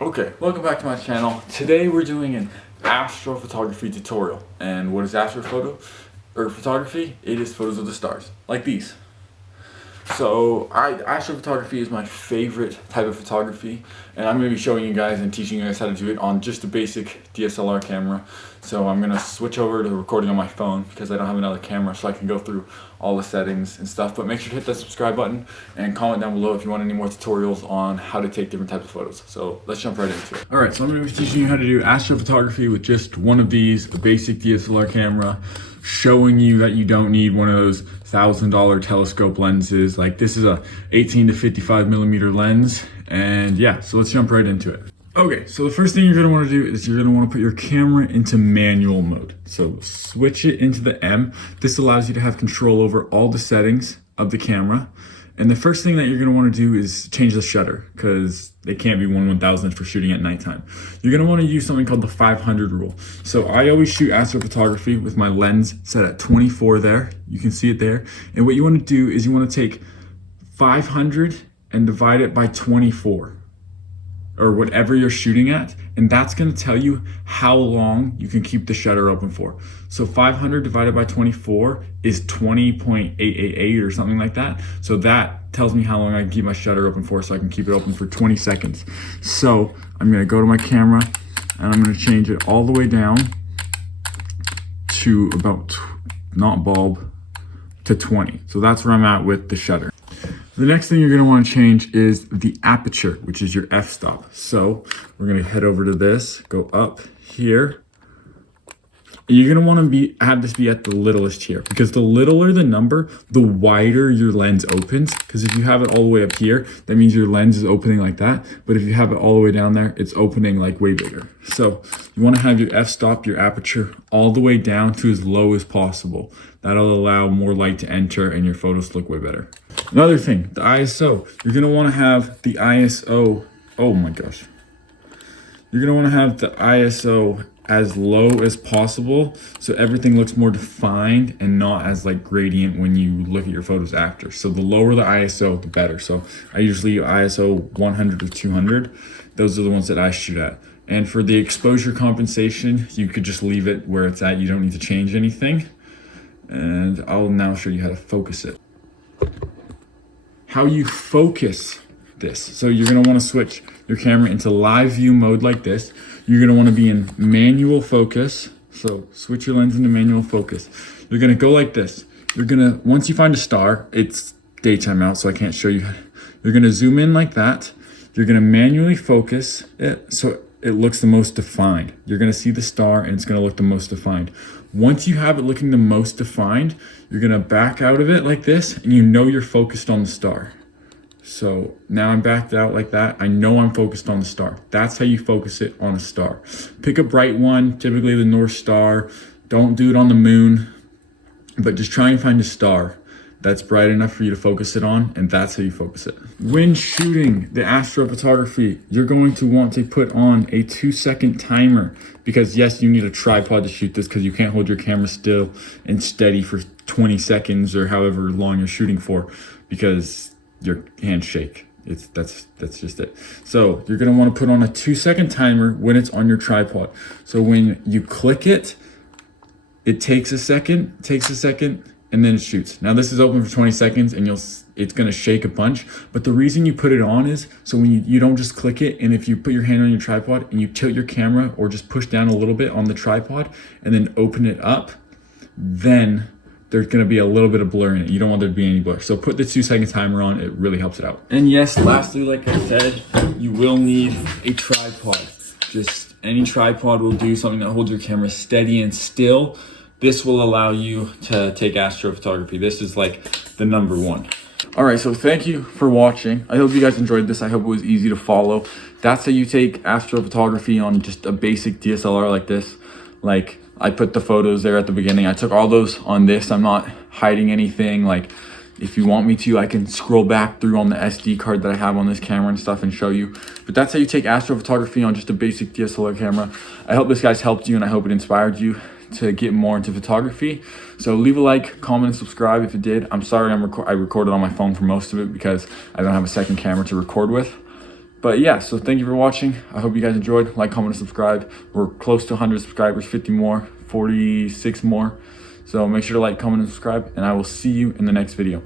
Okay, welcome back to my channel. Today we're doing an astrophotography tutorial. And what is photography? It is photos of the stars, like these. So astrophotography is my favorite type of photography, and I'm going to be showing you guys and teaching you guys how to do it on just a basic DSLR camera. So I'm going to switch over to recording on my phone because I don't have another camera, so I can go through all the settings and stuff. But make sure to hit that subscribe button and comment down below if you want any more tutorials on how to take different types of photos. So let's jump right into it. Alright, so I'm going to be teaching you how to do astrophotography with just one of these, a basic DSLR camera, showing you that you don't need one of those $1,000 telescope lenses. Like, this is a 18 to 55 millimeter lens. And yeah, so let's jump right into it. Okay, so the first thing you're going to want to do is you're going to want to put your camera into manual mode. So switch it into the M. This allows you to have control over all the settings of the camera. And the first thing that you're going to want to do is change the shutter, because it can't be 1/1000th for shooting at nighttime. You're going to want to use something called the 500 rule. So I always shoot astrophotography with my lens set at 24 there. You can see it there. And what you want to do is you want to take 500 and divide it by 24, or whatever you're shooting at, and that's going to tell you how long you can keep the shutter open for. So 500 divided by 24 is 20.888 or something like that. So that tells me how long I can keep my shutter open for, so I can keep it open for 20 seconds. So I'm going to go to my camera and I'm going to change it all the way down to about, not bulb, to 20. So that's where I'm at with the shutter. The next thing you're going to want to change is the aperture, which is your f-stop. So we're going to head over to this, go up here. And you're going to want to have this be at the littlest here, because the littler the number, the wider your lens opens. Because if you have it all the way up here, that means your lens is opening like that. But if you have it all the way down there, it's opening like way bigger. So you want to have your f-stop, your aperture, all the way down to as low as possible. That'll allow more light to enter and your photos to look way better. Another thing, the ISO. You're going to want to have the ISO, oh my gosh. You're going to want to have the ISO as low as possible so everything looks more defined and not as like gradient when you look at your photos after. So the lower the ISO, the better. So I usually ISO 100 or 200. Those are the ones that I shoot at. And for the exposure compensation, you could just leave it where it's at. You don't need to change anything. And I'll now show you how to focus it. How you focus this. So you're going to want to switch your camera into live view mode like this. You're going to want to be in manual focus. So switch your lens into manual focus. You're going to go like this. You're going to, once you find a star, it's daytime out, so I can't show you. You're going to zoom in like that. You're going to manually focus it so it looks the most defined. You're going to see the star and it's going to look the most defined. Once you have it looking the most defined, you're going to back out of it like this, and you know you're focused on the star. So now I'm backed out like that. I know I'm focused on the star. That's how you focus it on a star. Pick a bright one, typically the North Star. Don't do it on the moon, but just try and find a star that's bright enough for you to focus it on, and that's how you focus it. When shooting the astrophotography, you're going to want to put on a 2-second timer, because yes, you need a tripod to shoot this, because you can't hold your camera still and steady for 20 seconds or however long you're shooting for, because your hands shake. That's just it. So you're gonna want to put on a 2-second timer when it's on your tripod. So when you click it, it takes a second, and then it shoots. Now this is open for 20 seconds and it's gonna shake a bunch, but the reason you put it on is so when you don't just click it, and if you put your hand on your tripod and you tilt your camera or just push down a little bit on the tripod and then open it up, then there's gonna be a little bit of blur in it. You don't want there to be any blur. So put the 2-second timer on, it really helps it out. And yes, lastly, like I said, you will need a tripod. Just any tripod will do, something that holds your camera steady and still. This will allow you to take astrophotography. This is like the number one. All right, so thank you for watching. I hope you guys enjoyed this. I hope it was easy to follow. That's how you take astrophotography on just a basic DSLR like this. Like, I put the photos there at the beginning. I took all those on this. I'm not hiding anything. Like, if you want me to, I can scroll back through on the SD card that I have on this camera and stuff and show you. But that's how you take astrophotography on just a basic DSLR camera. I hope this guys helped you, and I hope it inspired you to get more into photography. So leave a like, comment, and subscribe if it did. I'm sorry I recorded on my phone for most of it because I don't have a second camera to record with. But yeah, so thank you for watching. I hope you guys enjoyed. Like, comment, and subscribe. We're close to 100 subscribers, 50 more, 46 more. So make sure to like, comment, and subscribe, and I will see you in the next video.